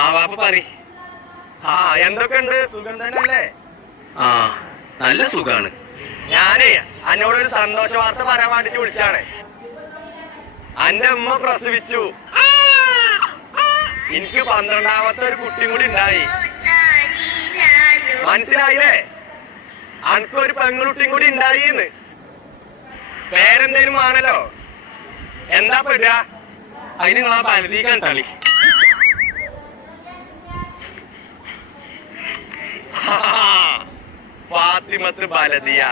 ആ വാപ്പ പറ. ആ എന്തൊക്കെയുണ്ട്, സുഖം തന്നെയല്ലേ? ആ നല്ല സുഖാണ്. ഞാനേ എന്നോടൊരു സന്തോഷ വാർത്ത പറയാൻ വേണ്ടിട്ട് വിളിച്ചാണ്. എന്റെ അമ്മ പ്രസവിച്ചു. എനിക്ക് 12ാമത്തെ ഒരു കുട്ടിയും കൂടി ഉണ്ടായി. മനസ്സിലായില്ലേ? എനിക്കൊരു പെൺകുട്ടിയും കൂടി ഉണ്ടായിന്ന്. പേരെന്തേലും ആണല്ലോ. എന്താ പെടുക? അതിന് നിങ്ങളാ പലതീക്കാൻ തളി. ഫാത്തിമത്ത് ബലദിയ.